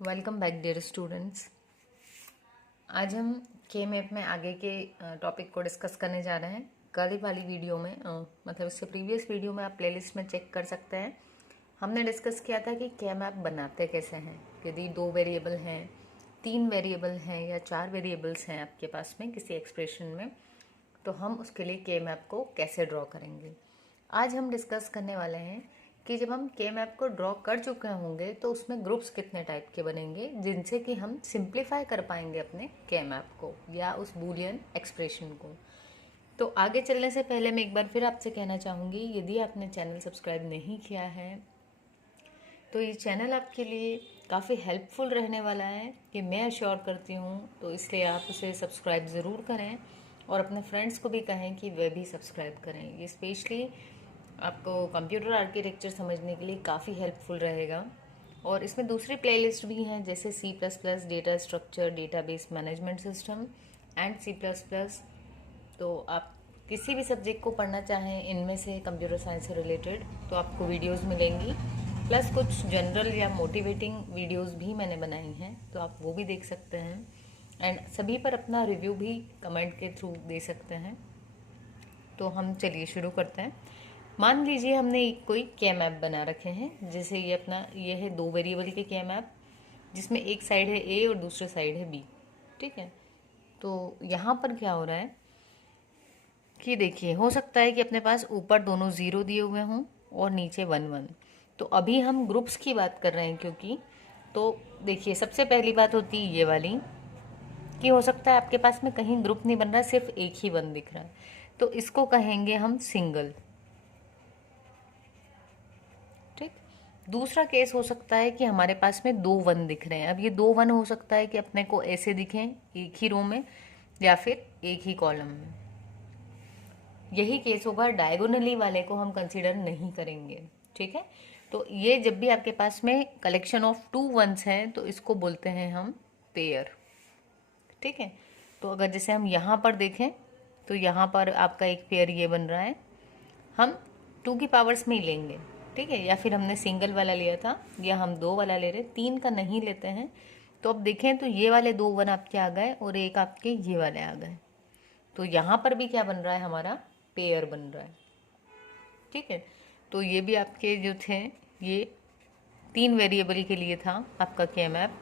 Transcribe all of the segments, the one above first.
Welcome back dear students. आज हम के मैप में आगे के टॉपिक को डिस्कस करने जा रहे हैं। कल वाली वीडियो में मतलब इससे प्रीवियस वीडियो में आप प्लेलिस्ट में चेक कर सकते हैं। हमने डिस्कस किया था कि के मैप बनाते कैसे हैं। यदि 2 वेरिएबल हैं, 3 वेरिएबल हैं या 4 वेरिएबल्स हैं आपके पास में किसी एक्सप्रेशन में, तो हम उसके लिए के मैप को कैसे ड्रॉ करेंगे। आज हम डिस्कस करने वाले हैं कि जब हम के मैप को ड्रॉ कर चुके होंगे तो उसमें ग्रुप्स कितने टाइप के बनेंगे जिनसे कि हम सिंप्लीफाई कर पाएंगे अपने के मैप को या उस बूलियन एक्सप्रेशन को। तो आगे चलने से पहले मैं एक बार फिर आपसे कहना चाहूँगी, यदि आपने चैनल सब्सक्राइब नहीं किया है तो ये चैनल आपके लिए काफ़ी हेल्पफुल रहने वाला है कि मैं अश्योर करती हूँ, तो इसलिए आप उसे सब्सक्राइब ज़रूर करें और अपने फ्रेंड्स को भी कहें कि वे भी सब्सक्राइब करें। ये स्पेशली आपको कंप्यूटर आर्किटेक्चर समझने के लिए काफ़ी हेल्पफुल रहेगा। और इसमें दूसरी प्लेलिस्ट भी हैं जैसे C++, data structure, database management system and C++। तो आप किसी भी सब्जेक्ट को पढ़ना चाहें इनमें से कंप्यूटर साइंस से रिलेटेड तो आपको वीडियोस मिलेंगी, प्लस कुछ जनरल या मोटिवेटिंग वीडियोस भी मैंने बनाई हैं तो आप वो भी देख सकते हैं। एंड सभी पर अपना रिव्यू भी कमेंट के थ्रू दे सकते हैं। तो हम चलिए शुरू करते हैं। मान लीजिए हमने कोई के मैप बना रखे हैं, जैसे ये है 2 वेरिएबल के के मैप जिसमें एक साइड है ए और दूसरे साइड है बी। ठीक है, तो यहाँ पर क्या हो रहा है कि देखिए, हो सकता है कि अपने पास ऊपर दोनों 0 दिए हुए हों और नीचे 1 1। तो अभी हम ग्रुप्स की बात कर रहे हैं क्योंकि, तो देखिए सबसे पहली बात होती है ये वाली कि हो सकता है आपके पास में कहीं ग्रुप नहीं बन रहा, सिर्फ एक ही 1 दिख रहा है, तो इसको कहेंगे हम सिंगल। ठीक। दूसरा केस हो सकता है कि हमारे पास में 2 1 दिख रहे हैं। अब ये 2 1 हो सकता है कि अपने को ऐसे दिखें एक ही रो में या फिर एक ही कॉलम में। यही केस होगा, डायगोनली वाले को हम कंसीडर नहीं करेंगे। ठीक है, तो ये जब भी आपके पास में कलेक्शन ऑफ 2 1s हैं तो इसको बोलते हैं हम पेयर। ठीक है, तो अगर जैसे हम यहाँ पर देखें तो यहाँ पर आपका एक पेयर ये बन रहा है, हम 2 की पावर्स में ही लेंगे। ठीक है, या फिर हमने सिंगल वाला लिया था या हम 2 वाला ले रहे, 3 का नहीं लेते हैं। तो अब देखें तो ये वाले 2 1 आपके आ गए और एक आपके ये वाले आ गए, तो यहाँ पर भी क्या बन रहा है, हमारा पेयर बन रहा है। ठीक है, तो ये भी आपके जो थे ये 3 वेरिएबल के लिए था आपका के मैप।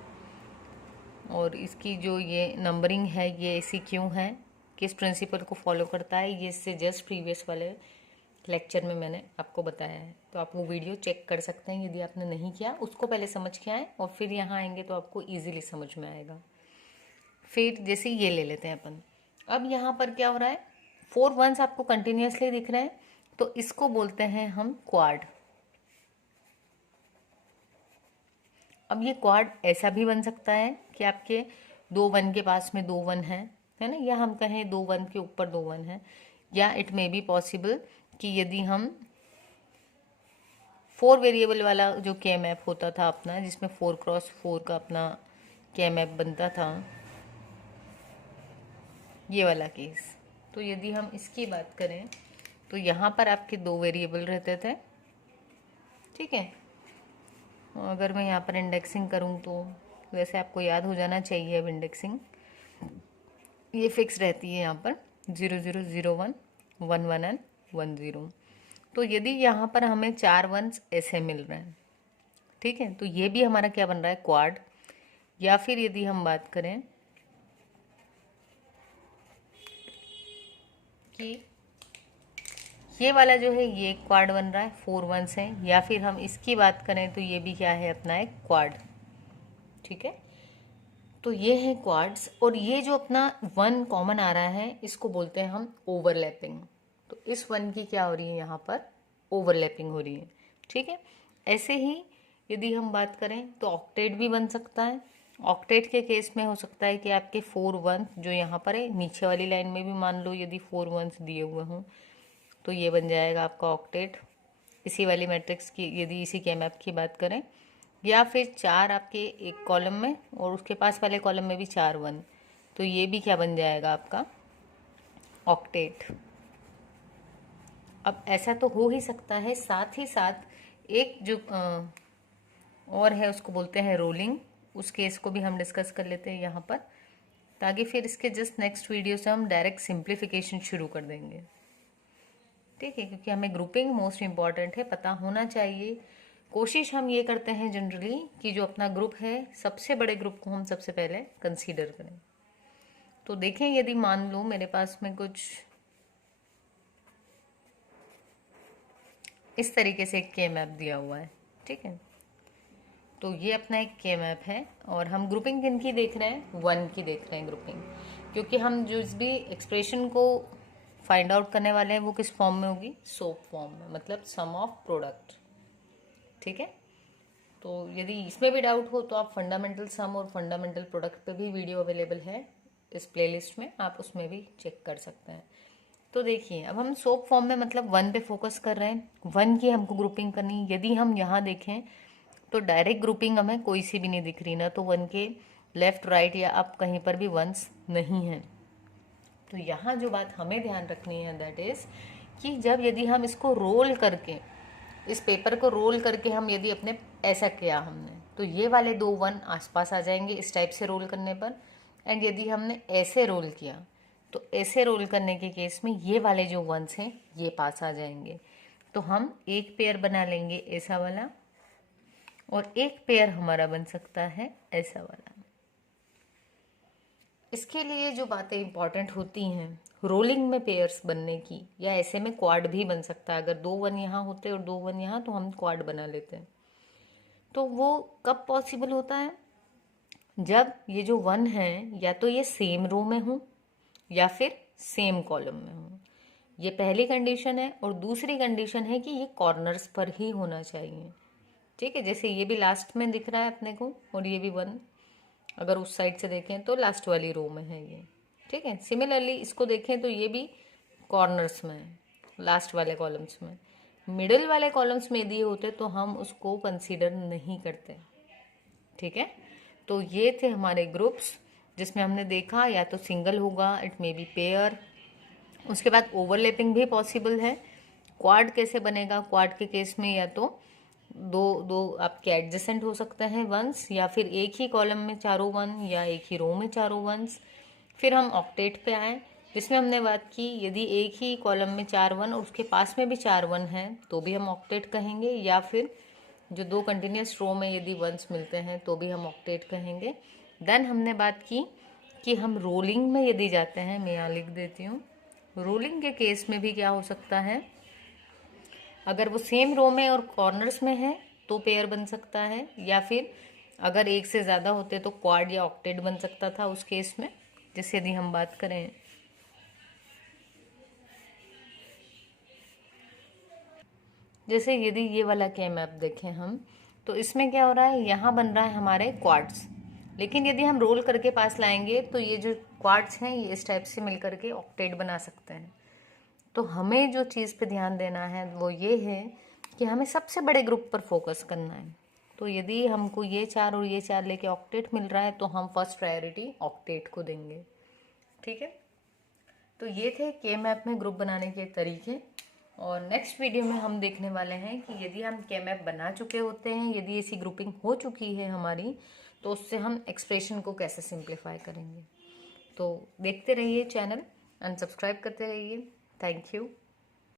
और इसकी जो ये नंबरिंग है ये ऐसी क्यों है, किस प्रिंसिपल को फॉलो करता है, ये इससे जस्ट प्रीवियस वाले लेक्चर में मैंने आपको बताया है। तो आप वो वीडियो चेक कर सकते हैं यदि आपने नहीं किया, उसको पहले समझ के आए और फिर यहाँ आएंगे तो आपको ईजिली समझ में आएगा। फिर जैसे ये ले लेते हैं अपन। अब यहाँ पर क्या हो रहा है, 4 1s आपको कंटिन्यूसली दिख रहे हैं तो इसको बोलते हैं हम क्वाड। अब ये क्वाड ऐसा भी बन सकता है कि आपके 2 1 के पास में 2 1 है ना, या हम कहें 2 1 के ऊपर 2 1 है, या इट मे बी पॉसिबल कि यदि हम 4 वेरिएबल वाला जो के मैप होता था अपना, जिसमें 4x4 का अपना के मैप बनता था, ये वाला केस, तो यदि हम इसकी बात करें तो यहाँ पर आपके 2 वेरिएबल रहते थे। ठीक है, अगर मैं यहाँ पर इंडेक्सिंग करूँ तो वैसे आपको याद हो जाना चाहिए, अब इंडेक्सिंग ये फिक्स रहती है यहाँ पर 0 0 0 1 1 1 एंड 1 0। तो यदि यहाँ पर हमें 4 1s ऐसे मिल रहे हैं, ठीक है, तो ये भी हमारा क्या बन रहा है, क्वाड। या फिर यदि हम बात करें कि ये वाला जो है ये क्वाड बन रहा है, 4 1s है, या फिर हम इसकी बात करें तो ये भी क्या है, अपना एक क्वाड। ठीक है, तो ये है क्वाड्स। और ये जो अपना 1 कॉमन आ रहा है इसको बोलते हैं हम ओवरलैपिंग। तो इस 1 की क्या हो रही है, यहाँ पर ओवरलैपिंग हो रही है। ठीक है, ऐसे ही यदि हम बात करें तो ऑक्टेट भी बन सकता है। ऑक्टेट के केस में हो सकता है कि आपके 4 1 जो यहाँ पर है, नीचे वाली लाइन में भी मान लो यदि 4 1s दिए हुए हों तो ये बन जाएगा आपका ऑक्टेट। इसी वाली मैट्रिक्स की यदि इसी के मैप की बात करें, या फिर 4 आपके एक कॉलम में और उसके पास वाले कॉलम में भी 4 1, तो ये भी क्या बन जाएगा, आपका ऑक्टेट। अब ऐसा तो हो ही सकता है, साथ ही साथ एक जो और है उसको बोलते हैं रोलिंग उस केस को भी हम डिस्कस कर लेते हैं यहाँ पर, ताकि फिर इसके जस्ट नेक्स्ट वीडियो से हम डायरेक्ट सिंप्लीफिकेशन शुरू कर देंगे। ठीक है, क्योंकि हमें ग्रुपिंग मोस्ट इम्पॉर्टेंट है, पता होना चाहिए। कोशिश हम ये करते हैं जनरली कि जो अपना ग्रुप है, सबसे बड़े ग्रुप को हम सबसे पहले कंसीडर करें। तो देखें, यदि मान लो मेरे पास में कुछ इस तरीके से एक के मैप दिया हुआ है। ठीक है, तो ये अपना एक के मैप है और हम ग्रुपिंग किन की देख रहे हैं, 1 की देख रहे हैं ग्रुपिंग, क्योंकि हम जिस भी एक्सप्रेशन को फाइंड आउट करने वाले हैं वो किस फॉर्म में होगी, सोप फॉर्म में, मतलब सम ऑफ प्रोडक्ट। ठीक है, तो यदि इसमें भी डाउट हो तो आप फंडामेंटल सम और फंडामेंटल प्रोडक्ट पे भी वीडियो अवेलेबल है इस प्लेलिस्ट में, आप उसमें भी चेक कर सकते हैं। तो देखिए, अब हम सोप फॉर्म में मतलब 1 पे फोकस कर रहे हैं, 1 की हमको ग्रुपिंग करनी। यदि हम यहाँ देखें तो डायरेक्ट ग्रुपिंग हमें कोई सी भी नहीं दिख रही ना, तो 1 के लेफ्ट राइट या अप कहीं पर भी 1s नहीं है। तो यहाँ जो बात हमें ध्यान रखनी है दैट इज कि जब यदि हम इसको रोल करके, इस पेपर को रोल करके हम यदि अपने ऐसा किया हमने, तो ये वाले 2 1 आसपास आ जाएंगे इस टाइप से रोल करने पर। एंड यदि हमने ऐसे रोल किया तो ऐसे रोल करने के केस में ये वाले जो 1s हैं ये पास आ जाएंगे। तो हम एक पेयर बना लेंगे ऐसा वाला, और एक पेयर हमारा बन सकता है ऐसा वाला। इसके लिए जो बातें इंपॉर्टेंट होती हैं रोलिंग में पेयर्स बनने की, या ऐसे में क्वाड भी बन सकता है। अगर 2 1 यहाँ होते और 2 1 यहाँ, तो हम क्वाड बना लेते हैं। तो वो कब पॉसिबल होता है, जब ये जो 1 है या तो ये सेम रो में हो या फिर सेम कॉलम में हो। ये पहली कंडीशन है। और दूसरी कंडीशन है कि ये कॉर्नर्स पर ही होना चाहिए। ठीक है, जैसे ये भी लास्ट में दिख रहा है अपने को, और ये भी 1 अगर उस साइड से देखें तो लास्ट वाली रो में है ये। ठीक है, सिमिलरली इसको देखें तो ये भी कॉर्नर्स में है, लास्ट वाले कॉलम्स में। मिडिल वाले कॉलम्स में यदि होते तो हम उसको कंसीडर नहीं करते। ठीक है, तो ये थे हमारे ग्रुप्स, जिसमें हमने देखा या तो सिंगल होगा, इट मे बी पेयर। उसके बाद ओवरलैपिंग भी पॉसिबल है। क्वाड कैसे बनेगा, क्वाड के केस में या तो दो आपके एडजेसेंट हो सकते हैं 1s, या फिर एक ही कॉलम में चारों 1 या एक ही रो में चारों 1s। फिर हम ऑक्टेट पे आए, जिसमें हमने बात की यदि एक ही कॉलम में 4 1 और उसके पास में भी 4 1 हैं तो भी हम ऑक्टेट कहेंगे, या फिर जो 2 कंटिन्यूस रो में यदि 1s मिलते हैं तो भी हम ऑक्टेट कहेंगे। देन हमने बात की कि हम रोलिंग में यदि जाते हैं, मैं यहाँ लिख देती हूँ, रोलिंग के केस में भी क्या हो सकता है, अगर वो सेम रो में और कॉर्नर्स में है तो पेयर बन सकता है, या फिर अगर एक से ज़्यादा होते तो क्वाड या ऑक्टेट बन सकता था उस केस में। जैसे यदि हम बात करें, जैसे यदि ये वाला के मैप देखें हम, तो इसमें क्या हो रहा है, यहाँ बन रहा है हमारे क्वाड्स, लेकिन यदि हम रोल करके पास लाएंगे तो ये जो क्वाड्स हैं ये इस टाइप से मिल करके ऑक्टेट बना सकते हैं। तो हमें जो चीज़ पे ध्यान देना है वो ये है कि हमें सबसे बड़े ग्रुप पर फोकस करना है। तो यदि हमको ये 4 और ये 4 लेके ऑक्टेट मिल रहा है तो हम फर्स्ट प्रायोरिटी ऑक्टेट को देंगे। ठीक है, तो ये थे के मैप में ग्रुप बनाने के तरीके। और नेक्स्ट वीडियो में हम देखने वाले हैं कि यदि हम के मैप बना चुके होते हैं, यदि ऐसी ग्रुपिंग हो चुकी है हमारी, तो उससे हम एक्सप्रेशन को कैसे सिंप्लीफाई करेंगे। तो देखते रहिए चैनल, अनसब्सक्राइब करते रहिए। Thank you.